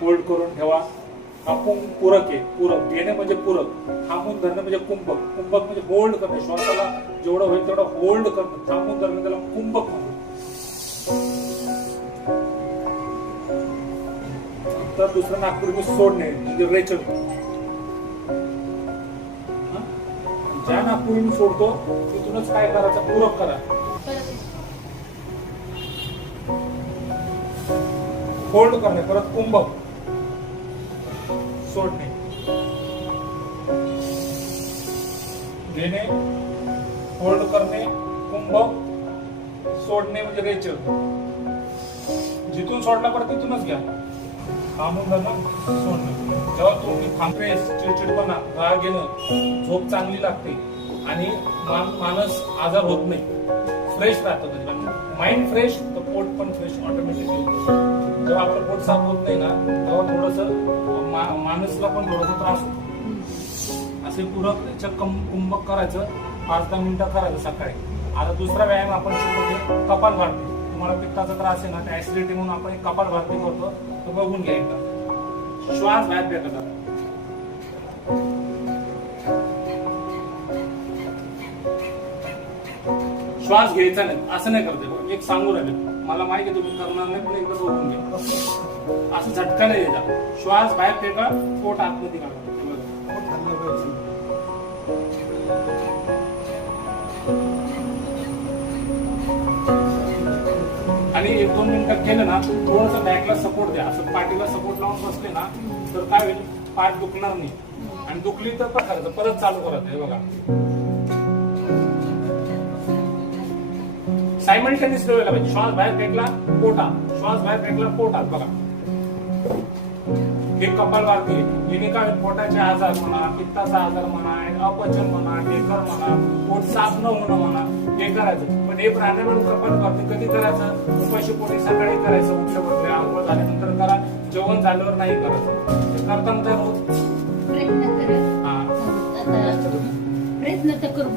Hold करून ठेवा. हा पूरक आहे. पूरक घेणे म्हणजे पूरक, थांबून धरणं म्हणजे कुंभक. कुंभक म्हणजे होल्ड करणे, श्वासाला जेवढं होईल तेवढं होल्ड करणं, थांबून धरणं, त्याला कुंभक म्हणतो. तर दुसरं नागपुरी सोडणे म्हणजे रेचल. ज्या नागपुरी सोडतो तिथूनच काय करायचं, पूरक करा. होल्ड करणे, परत कुंभक सोडणे. घेणे, होल्ड करणे, कुंभक सोडणे म्हणजे रेचल. जिथून सोडला परत तिथूनच घ्या. थांबून धरणं, सोडणं. जेव्हा तुम्ही थांबेस, चिडचिडपणा, राग येणं, झोप चांगली लागते आणि मानस आजार होत नाही, फ्रेश राहतं. माइंड फ्रेश तर पोट पण फ्रेश ऑटोमॅटिकली होतं. जेव्हा आपलं पोट साफ होत नाही ना तेव्हा थोडंसं माणूसला पण थोडासा त्रास होतो. असे पूरक कुंभक करायचं, 5-10 मिनिटं करायचं सकाळी. आता दुसरा व्यायाम आपण शिकवतो कपालभाती. तुम्हाला पित्ताचा त्रास आहे ना, त्या ऍसिडिटी म्हणून आपण एक कपालभाती करतो, तो बघून घ्या एकदा. श्वास बाहेर फेकायचा. श्वास घ्यायचा नाही, असं नाही करते. एक सांगू राहिले, मला माहिती आहे तुम्ही करणार नाही, पण एकदा बघून घ्या. असं झटका नाही द्यायचा. श्वास बाहेर फेका, पोट आतमध्ये काढा. आणि 1-2 मिनिटं केलं ना, थोडंसं बॅकला सपोर्ट द्या. असं पाठीला सपोर्ट लावून बसले ना तर काय होईल, पाठ दुखणार नाही. आणि दुखली तर पण करायचं, परत चालू करायचं. हे बघा, सायमल्टेनियस व्हायला पाहिजे. श्वास बाहेर फेकला, पोटात. श्वास बाहेर फेकला, पोटात. बघा, हे कपालभाती. याने काय, पोटाचे आजार म्हणा, पित्ताचा आजार म्हणा, अपचन म्हणा, ढेकर म्हणा, पोट साफ न होणं म्हणा, हे करायचं. पण हे प्राणायाम कपालभाती कधी करायचं, उपाशी पोटी सकाळी करायचं. उठल्या बसल्या, आंघोळ झाल्यानंतर करा, जेवण झाल्यावर नाही करायचं. ते करताना तर रोज प्रयत्न तर करू.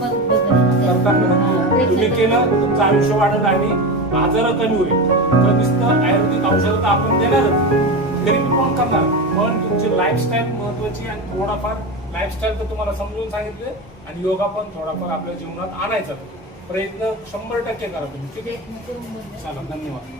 तुम्ही केलं तुमचं आयुष्य वाढत आणि आजार कमी होईल. तर नुसतं आयुर्वेदिक औषध तर आपण देणारच, गरीबी पण करणार. पण तुमची लाईफस्टाईल महत्वाची. आणि थोडाफार लाईफस्टाईल तर तुम्हाला समजून सांगितले, आणि योगा पण थोडाफार आपल्या जीवनात आणायचा प्रयत्न 100% करा तुम्ही. ठीक आहे, चला, धन्यवाद.